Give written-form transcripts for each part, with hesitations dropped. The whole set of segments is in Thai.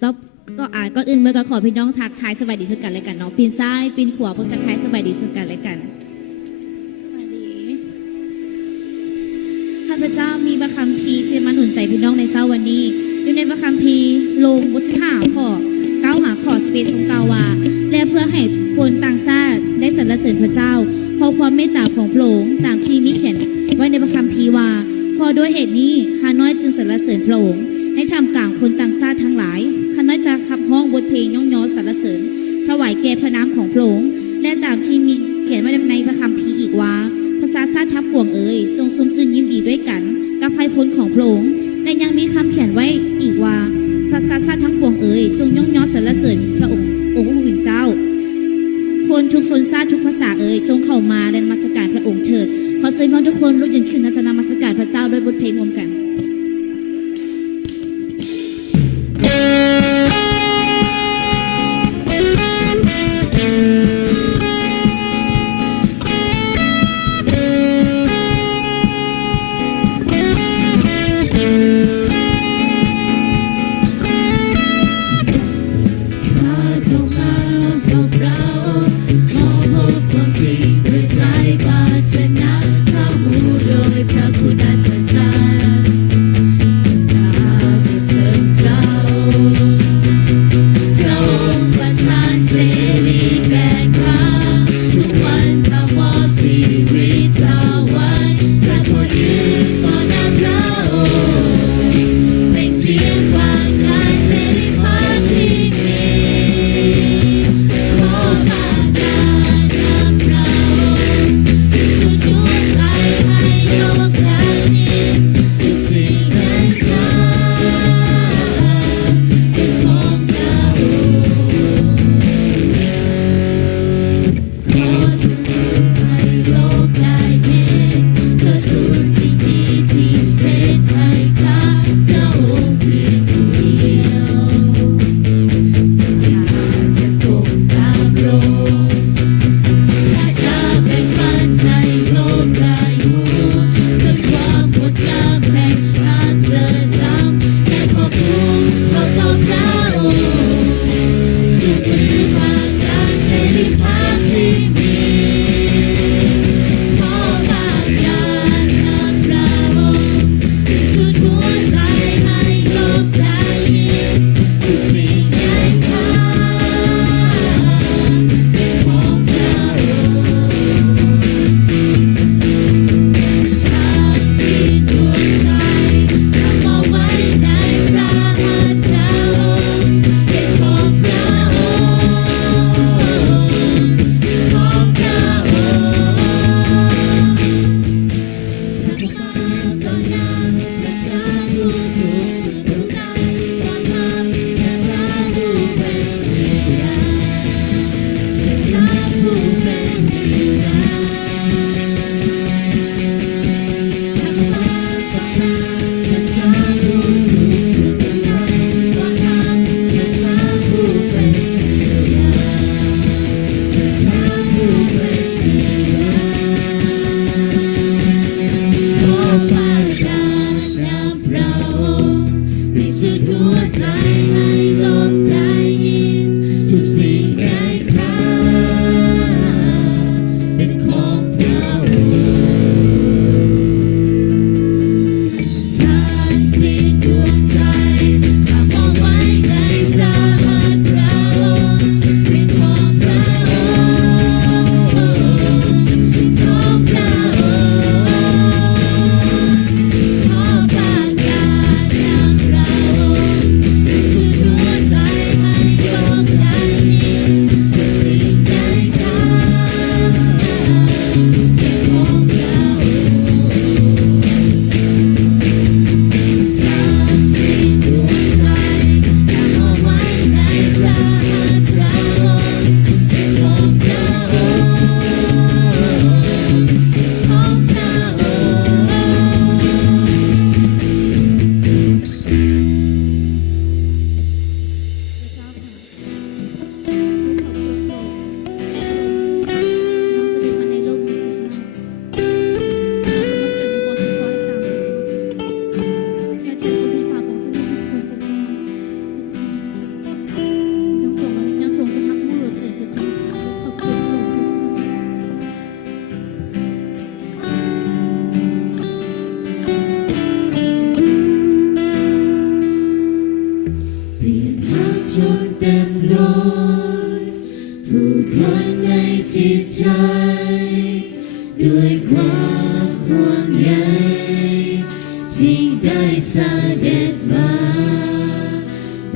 แล้วก็ก่อนอื่นเมื่อก็ขอพี่น้องทักทายสบายดีสักกันเลยกันเนาะปีนซ้ายปีนขวาพวกทักทายสบายดีสักกันเลยกันสวัสดีข้าพเจ้ามีพระคัมภีร์ที่มาหนุนใจพี่น้องในเช้าวันนี้อยู่ในพระคัมภีร์โลมบท15ข้อ9หาข้อ11ทรงกล่าวว่าและเพื่อให้คนต่างชาติได้สรรเสริญพระเจ้าเพราะความเมตตาของพระองค์ตามที่มีเขียนไว้ในพระคัมภีร์ว่าพอด้วยเหตุนี้ข้าน้อยจึงสรรเสริญพระองค์ในทำกลางคนต่างชาติทั้งหลายข้าน้อยจะขับห้องบทเพลงย่องย้อนสรรเสริญถวายแก่พระนามของพระองค์และตามที่มีเขียนไว้ในพระคัมภีร์อีกว่าภาษาชาติทับปวงเอ๋ยจงสมซื่นยินดีด้วยกันกับภัยพ้นของพระองค์และยังมีคำเขียนไว้อีกว่าภาษาชาติทั้งปวงเอ๋ยจงย่องย้อนสรรเสริญพระองค์องค์ผู้เป็นเจ้าคนทุกชนชาติทุกภาษาเอ๋ยจงเข้ามาและนมัสการพระองค์เถิดขอช่วยมองทุกคนลุกยืนขึ้นและนมัสการพระเจ้าด้วยบทเพลงรวมกันพระคุณาสัจจา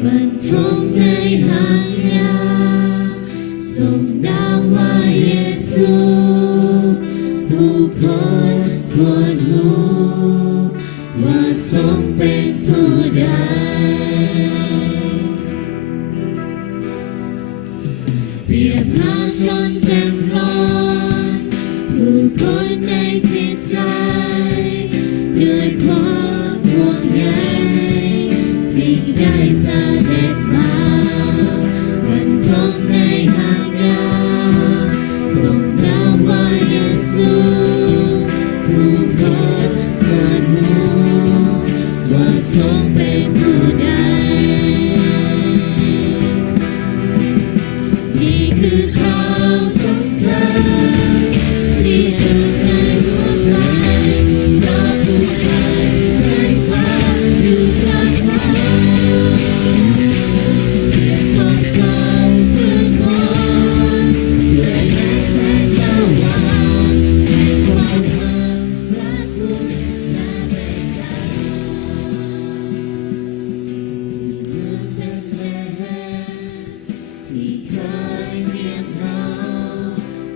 บรรทมในหางยาทรงนามว่าเยซูผู้คนควรรู้ว่าทรงเป็นผู้ใดเปรียบพระชนเต็มร้อยผู้คนในจิตใจด้วยความห่วงใยที่ได้เสด็จมาบรรทมในหางยาทรงนามว่าเยซูผู้คนควรรู้ว่าทรงเป็นผู้ใดนี่คือข่าวสำคัญที่สุดในหัวใจพระผู้ใจไร้ค่าอยู่กับเราเพียงความทรงพื้นมนด้วยแรงแสงสว่างแห่งความรักคุณและเมตตาที่เมืองเบธเลเฮมที่เคยเงียบเหงา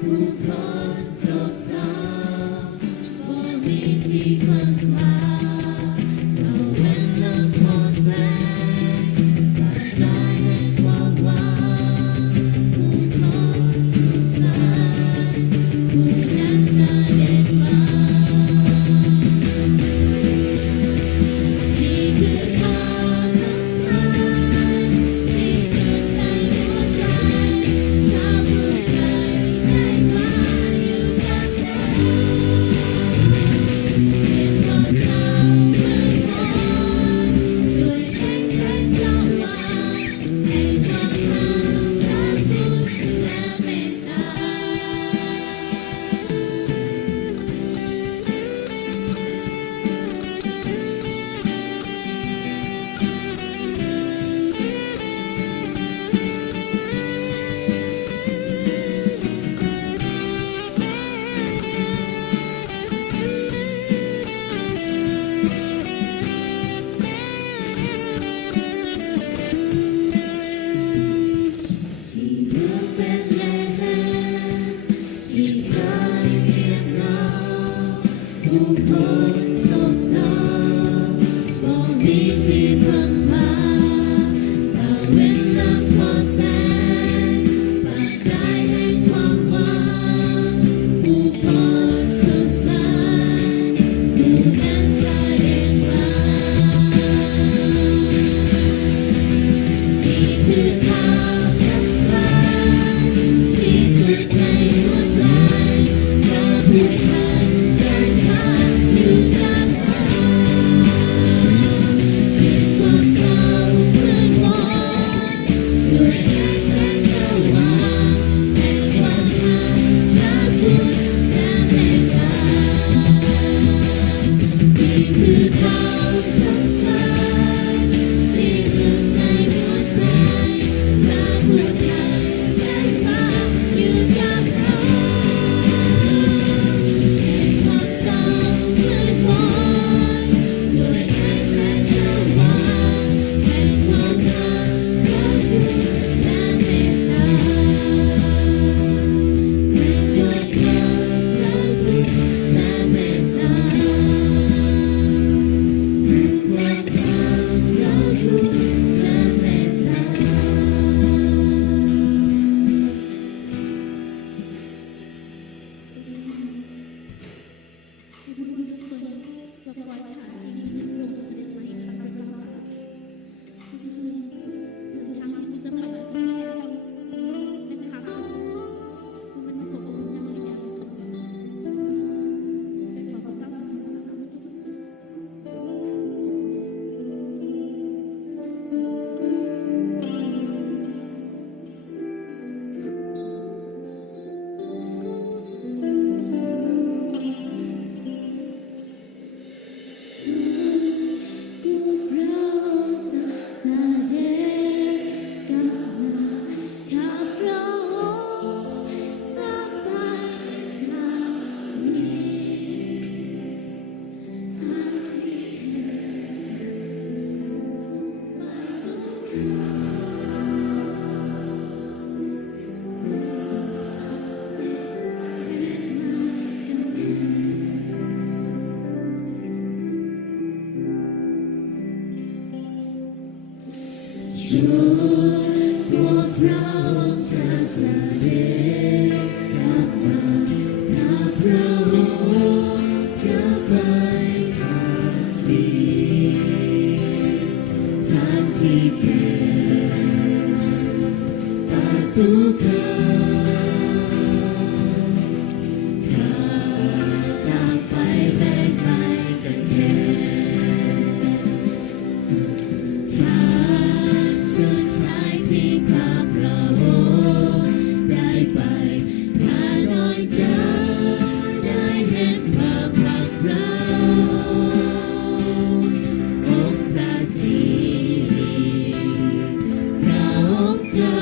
ผู้คนโศกเศร้าบ่มีที่พึ่งพาเราเว้นลำพอแสงแต่ได้แห่งความหวังผู้คนทุกสายผู้นั้นเสด็จมานี่คือข่าวสำคัญที่สุดในหัวใจถ้าผู้ใจได้มาอยู่กับเราเพียงความเศร้าเมื่อมองด้วยแรงแสงสว่างแห่งความรักคุณและเมตตา ที่เมืองเบธเลเฮมที่เคยเงียบเหงาผู้คนโศกเศร้าบ่มีที่พึ่งพาตะเว้นลำทอดแสงปานกายแห่งความหวังผู้คนสุขสันต์ผู้นั้นเสด็จมา นี่คือข่าวสำคัญที่สุดในหัวใจพระผู้ใจไร้ค่าอยู่กับเราเพียงความ ช่วยพวกเราจะเสด็จกลับมาถ้าพระองค์จะไปทางนี้ทางที่เป็นประตูข้าตามไปแบกไปกันแค่ทางสุดท้ายที่ข้าพระองค์ได้ไปข้าน้อยจะได้เห็นภาพพักเราองค์พระสิริพระองค์เจ้า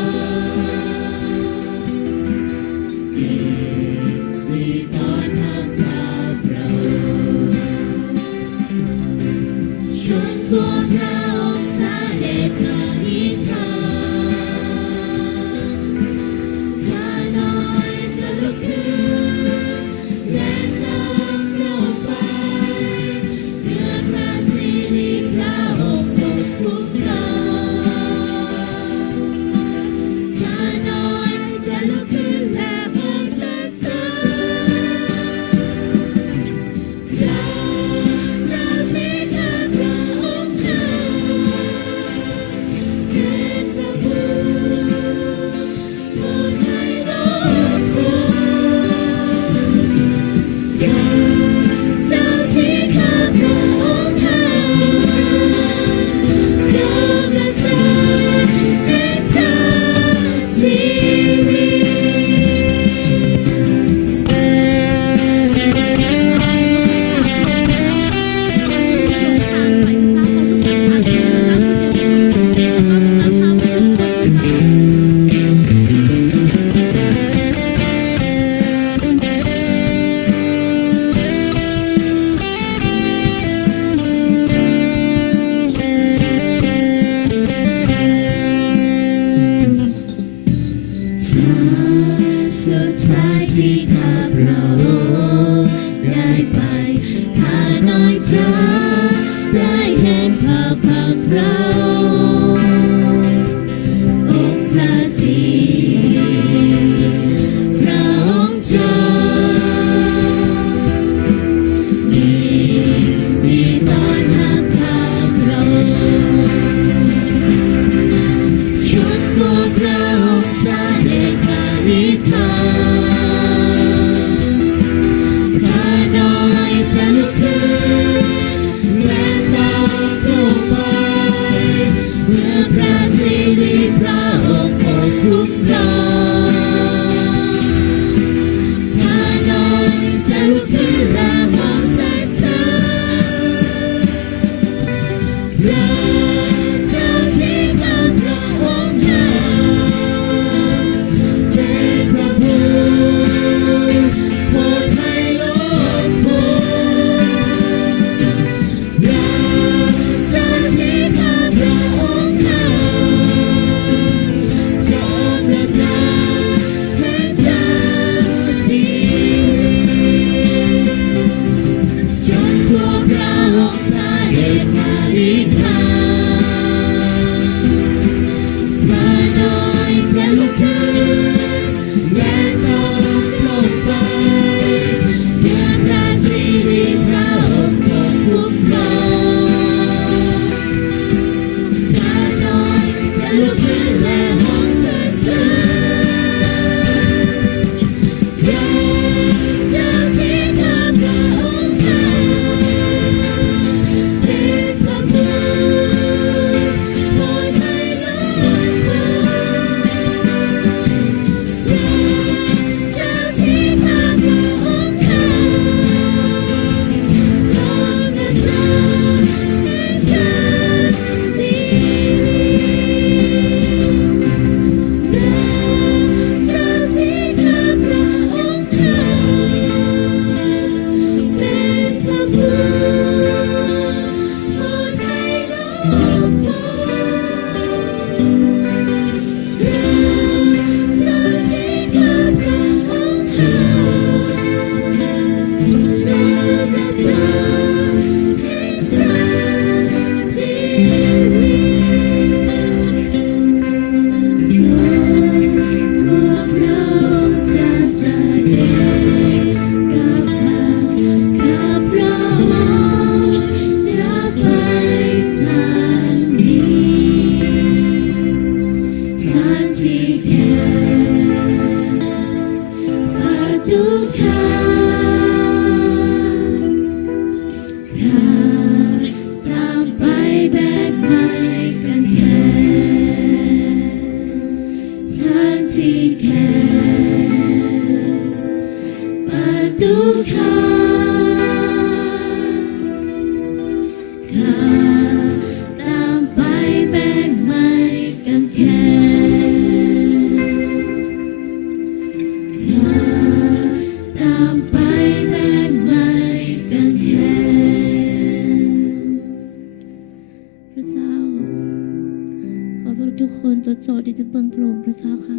พวกทุกคนจดจ่อที่จะเบิ่งพระองค์พระเจ้าค่ะ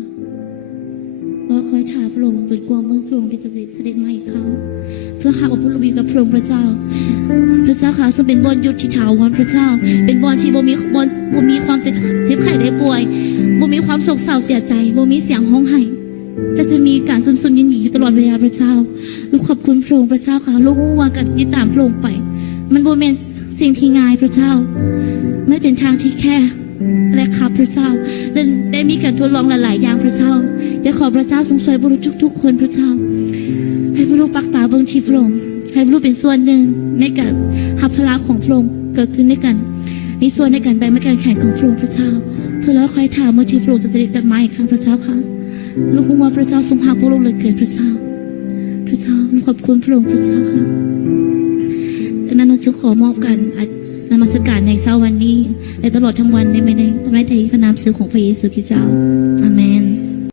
รอคอยถาพระองค์จนกว่ามือพระองค์ที่จะเสด็จมาอีกครั้งเพื่อหาว่าพวกเราอยู่กับพระองค์พระเจ้าพระเจ้าค่ะซึ่งเป็นบอนยุทธที่ถาวรพระเจ้าเป็นบอนที่บ่มีความเจ็บไข้ได้ป่วยบ่มีความโศกเศร้าเสียใจบ่มีเสียงร้องไห้แต่จะมีการสุนยินดีอยู่ตลอดเวลาพระเจ้าลูกขอบคุณพระองค์พระเจ้าค่ะลูกว่ากันติดตามพระองค์ไปมันบ่แม่นสิ่งที่ง่ายพระเจ้าไม่เป็นทางที่แค่และครับพระเจ้าได้มีการทดลองหลายๆอย่างพระเจ้าแต่ขอพระเจ้าทรงช่วยบุรุษทุกๆคนพระเจ้าให้พระลูกปักตาเบิ่งที่พระองค์ให้พระลูกเป็นส่วนหนึ่งในการหับพลาของพระองค์เกิดขึ้นในกันมีส่วนในการแบ่งในการแข่งของพระองค์พระเจ้าเพื่อเราคอยถามเมื่อที่พระองค์จะเสด็จกลับมาอีกครั้งพระเจ้าค่ะลูกรู้ว่าพระเจ้าทรงหาพวกเราเหลือเกินพระเจ้าลูกขอบคุณพระองค์พระเจ้าค่ะดังนั้นเราจะขอมอบกันนมัสการในเช้าวันนี้และตลอดทั้งวันในพระนามพระนามสื่อของพระเยซูคริสต์เจ้าอาเมน